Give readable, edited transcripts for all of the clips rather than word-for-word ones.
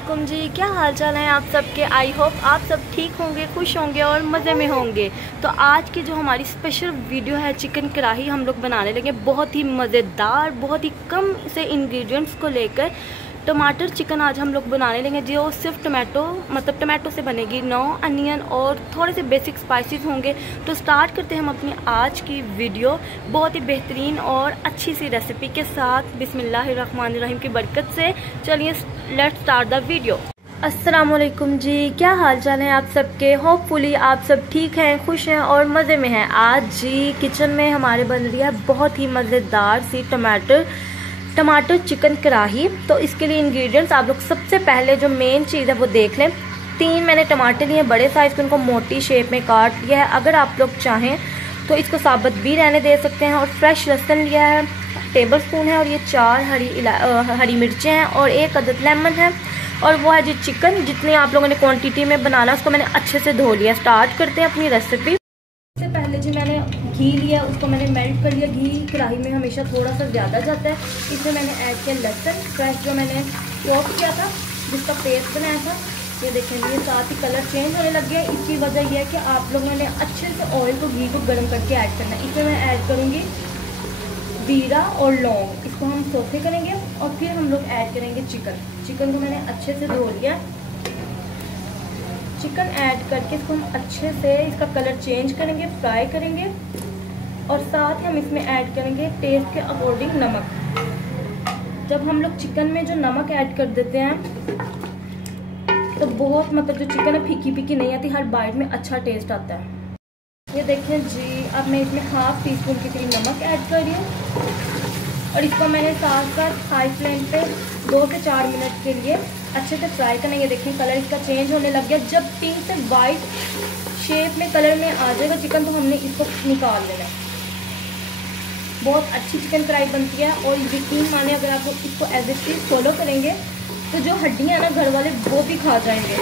वालेकुम जी, क्या हाल चाल है आप सबके। आई होप आप सब ठीक होंगे, खुश होंगे और मज़े में होंगे। तो आज की जो हमारी स्पेशल वीडियो है, चिकन कढ़ाई हम लोग बनाने लगे। बहुत ही मज़ेदार, बहुत ही कम से इंग्रेडिएंट्स को लेकर टमाटर चिकन आज हम लोग बनाने लेंगे, जो सिर्फ टमाटो से बनेगी। नो अनियन और थोड़े से बेसिक स्पाइसेस होंगे। तो स्टार्ट करते हैं हम अपनी आज की वीडियो बहुत ही बेहतरीन और अच्छी सी रेसिपी के साथ। बिस्मिल्लाहिर्रहमानिर्रहीम की बरकत से। चलिए लेट्स स्टार्ट द वीडियो। अस्सलाम वालेकुम जी, क्या हाल चाल है आप सबके। होपफुली आप सब ठीक हैं, खुश हैं और मज़े में हैं। आज जी किचन में हमारे बन रही है बहुत ही मज़ेदार सी टमाटर चिकन कढ़ाई। तो इसके लिए इंग्रेडिएंट्स आप लोग सबसे पहले जो मेन चीज़ है वो देख लें। 3 मैंने टमाटर लिए बड़े साइज़ के, उनको मोटी शेप में काट लिया है। अगर आप लोग चाहें तो इसको साबुत भी रहने दे सकते हैं। और फ्रेश लहसुन लिया है, टेबल स्पून है। और ये 4 हरी मिर्चें हैं और 1 अदद लेमन है। और वो है जी चिकन, जितनी आप लोगों ने क्वांटिटी में बनाना उसको मैंने अच्छे से धो लिया। स्टार्ट करते हैं अपनी रेसिपी। इससे पहले जी मैंने घी लिया, उसको मैंने मेल्ट कर लिया। घी कढ़ाई में हमेशा थोड़ा सा ज़्यादा जाता है। इसमें मैंने ऐड किया लहसुन फ्रेश, जो मैंने चॉप किया था, जिसका पेस्ट बनाया था। ये देखेंगे, ये साथ ही कलर चेंज होने लग गया। इसकी वजह यह है कि आप लोगों ने अच्छे से ऑयल को, घी को गर्म करके ऐड करना है। इसमें मैं ऐड करूँगी जीरा और लौंग, इसको हम सोते करेंगे। और फिर हम लोग ऐड करेंगे चिकन को मैंने अच्छे से धो लिया। चिकन ऐड करके इसको हम अच्छे से, इसका कलर चेंज करेंगे, फ्राई करेंगे। और साथ ही हम इसमें ऐड करेंगे टेस्ट के अकॉर्डिंग नमक। जब हम लोग चिकन में जो नमक ऐड कर देते हैं तो बहुत जो चिकन है फीकी फीकी नहीं आती, हर बाइट में अच्छा टेस्ट आता है। ये देखें जी, अब मैं इसमें 1/2 टीस्पून के करीब नमक ऐड कर रही हूँ। और इसको मैंने साथ साथ हाई फ्लेम पे 2 से 4 मिनट के लिए अच्छे से फ्राई करना है। ये देखें कलर इसका चेंज होने लग गया। जब पिंक से वाइट शेप में कलर में आ जाएगा चिकन, तो हमने इसको निकाल लेना है। बहुत अच्छी चिकन कढ़ाई बनती है। और यकीन माने, अगर आप इसको एज इट इज फॉलो करेंगे तो जो हड्डियाँ हैं ना घर वाले, वो भी खा जाएंगे।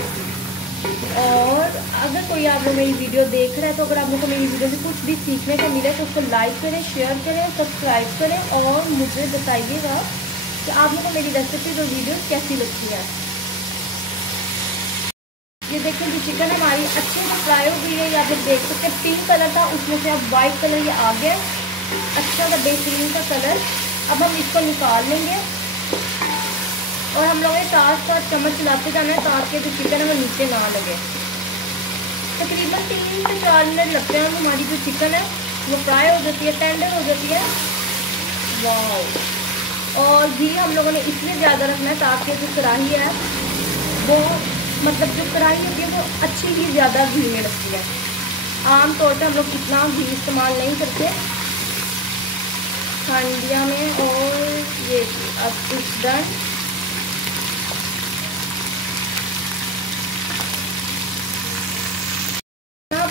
और अगर कोई आप लोग मेरी वीडियो देख रहे हैं तो अगर आप लोग को मेरी वीडियो से कुछ भी सीखने को मिले तो उसको लाइक करें, शेयर करें, सब्सक्राइब करें। और मुझे बताइएगा कि आप लोग को मेरी रेसिपीज और वीडियो कैसी लगती है। ये देखिए जी, चिकन हमारी अच्छे से फ्राई हो गई है। ये आप लोग देख सकते हैं, पिंक कलर था, उसमें से अब वाइट कलर ये आ गया, अच्छा सा बेहतरीन का कलर। अब हम इसको निकाल लेंगे। और हम लोगों ने साथ चम्मच चलाते जाना है ताकि जो चिकन है वो नीचे ना लगे। तकरीबन 3 से 4 मिनट लगते हैं। हमारी जो चिकन है वो फ्राई हो जाती है, टेंडर हो जाती है। वाह। और घी हम लोगों ने इसलिए ज़्यादा रखना है ताकि जो कढ़ाई है वो, जो कढ़ाई होती है वो अच्छी ही ज़्यादा घी में लगती है। आमतौर पर हम लोग इतना घी इस्तेमाल नहीं करते हांडिया में। और ये अब इस डन।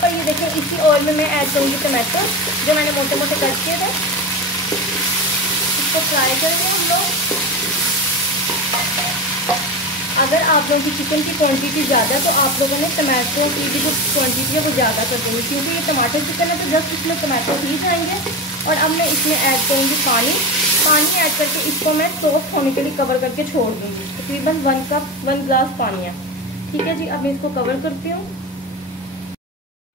ये देखिए, इसी ऑयल में मैं ऐड करूँगी टमाटो, जो मैंने मोटे मोटे कट किए थे। इसको फ्राई करेंगे हम लोग। अगर आप लोगों की चिकन की क्वांटिटी ज़्यादा है तो आप लोगों ने टमाटो की भी जो क्वांटिटी है वो ज़्यादा कर देंगे, क्योंकि ये टमाटर चिकन है तो जस्ट इसमें टमाटो ही जाएंगे। और अब मैं इसमें ऐड करूँगी पानी ऐड करके इसको मैं सॉफ्ट होने के लिए कवर करके छोड़ दूँगी। तकरीबन 1 गिलास पानी है। ठीक है जी, अब मैं इसको कवर करती हूँ।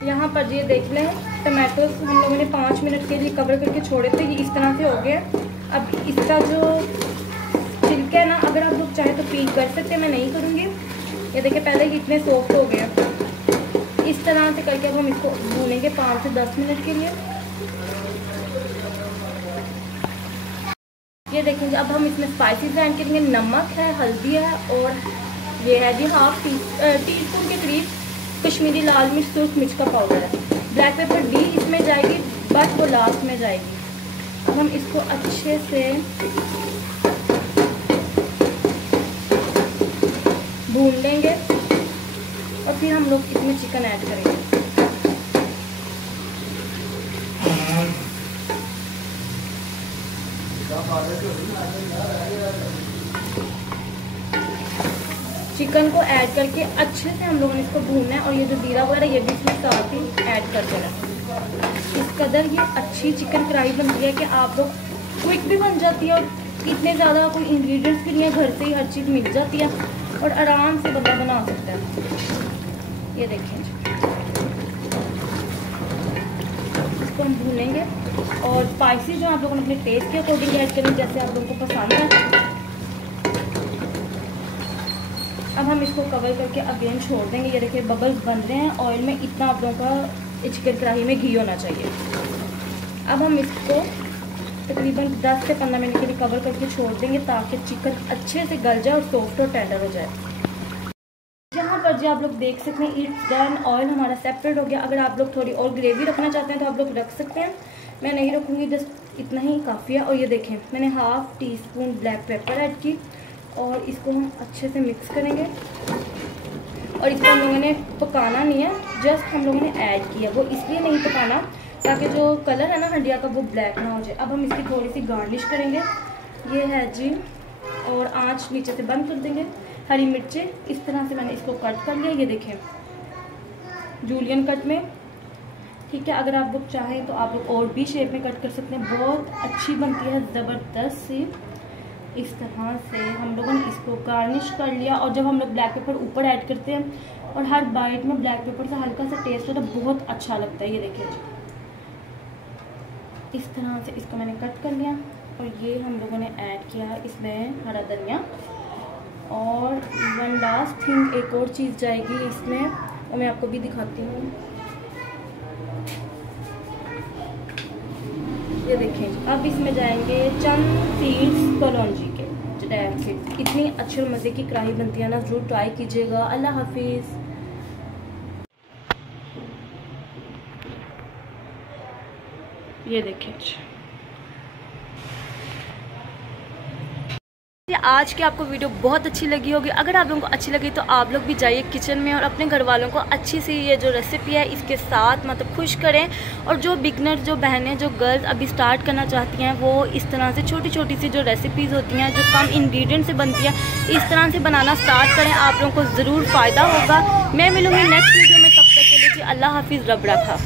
यहाँ पर ये देख लें, टमाटो हम लोगों ने 5 मिनट के लिए कवर करके छोड़े थे। ये इस तरह से हो गया। अब इसका जो छिलका है ना, अगर आप लोग चाहे तो पील कर सकते हैं, मैं नहीं करूँगी। ये देखिए, पहले ही इतने सॉफ्ट हो गए। इस तरह से करके अब हम इसको भूनेंगे 5 से 10 मिनट के लिए। ये देखेंगे, अब हम इसमें स्पाइसेस ऐड करेंगे। नमक है, हल्दी है, और ये है जी 1/2 टीस्पून के करीब कश्मीरी लाल मिर्च, सूख मिर्च का पाउडर है। ब्लैक पेपर भी इसमें जाएगी, बट वो लास्ट में जाएगी। अब हम इसको अच्छे से भून लेंगे। और फिर हम लोग इसमें चिकन ऐड करेंगे। चिकन को ऐड करके अच्छे से हम लोगों ने इसको भूनना है। और ये जो जीरा वगैरह ये भी इसमें साथ ही ऐड कर देना है। इस कदर ये अच्छी चिकन कढ़ाई बनती है कि आप लोग क्विक भी बन जाती है। और इतने ज़्यादा कोई इंग्रेडिएंट्स भी नहीं है, घर से ही हर चीज़ मिल जाती है। और आराम से बंदा बना सकता है। ये देखें, इसको हम भूनेंगे और स्पाइसी जो आप लोगों ने अपने टेस्ट के अकॉर्डिंग ऐड करें, जैसे आप लोगों को पसंद है। अब हम इसको कवर करके अगेन छोड़ देंगे। ये देखिए बबल्स बन रहे हैं ऑयल में, इतना आप लोगों का चिकन कढ़ाई में घी होना चाहिए। अब हम इसको तकरीबन 10 से 15 मिनट के लिए कवर करके छोड़ देंगे ताकि चिकन अच्छे से गल जाए और सॉफ्ट और टेंडर हो जाए। यहाँ पर जो आप लोग देख सकते हैं इट्स डन, ऑयल हमारा सेपरेट हो गया। अगर आप लोग थोड़ी और ग्रेवी रखना चाहते हैं तो आप लोग रख सकते हैं, मैं नहीं रखूँगी, जस्ट इतना ही काफ़ी है। और ये देखें मैंने half tea spoon black pepper add की और इसको हम अच्छे से मिक्स करेंगे। और इसको हम लोगों ने पकाना नहीं है, जस्ट हम लोगों ने ऐड किया। वो इसलिए नहीं पकाना ताकि जो कलर है ना हंडिया का वो ब्लैक ना हो जाए। अब हम इसकी थोड़ी सी गार्निश करेंगे। ये है जी, और आंच नीचे से बंद कर देंगे। हरी मिर्चें इस तरह से मैंने इसको कट कर लिया, ये देखें जूलियन कट में, ठीक है। अगर आप लोग चाहें तो आप लोग और भी शेप में कट कर सकते हैं, बहुत अच्छी बनती है, ज़बरदस्त सी। इस तरह से हम लोगों ने इसको गार्निश कर लिया। और जब हम लोग ब्लैक पेपर ऊपर ऐड करते हैं और हर बाइट में ब्लैक पेपर से हल्का सा टेस्ट होता है, बहुत अच्छा लगता है। ये देखिए इस तरह से इसको मैंने कट कर लिया और ये हम लोगों ने ऐड किया इसमें हरा धनिया। और वन लास्ट थिंग, एक और चीज़ जाएगी इसमें, और मैं आपको भी दिखाती हूँ। ये देखें, अब इसमें जाएंगे चंद सीड्स कलौंजी के। इतनी अच्छी मज़े की कढ़ाई बनती है ना, जरूर ट्राई कीजिएगा। अल्लाह हाफिज़। ये देखें, आज की आपको वीडियो बहुत अच्छी लगी होगी। अगर आप लोगों को अच्छी लगी तो आप लोग भी जाइए किचन में और अपने घर वालों को अच्छी सी ये जो रेसिपी है इसके साथ मतलब खुश करें। और जो बिगनर, जो बहनें, जो गर्ल्स अभी स्टार्ट करना चाहती हैं, वो इस तरह से छोटी छोटी सी जो रेसिपीज़ होती हैं जो कम इंग्रेडिएंट से बनती है, इस तरह से बनाना स्टार्ट करें। आप लोगों को ज़रूर फ़ायदा होगा। मैं मिलूँगी नेक्स्ट वीडियो में, तब तक के लिए जी अल्लाह हाफिज़, रब रखा।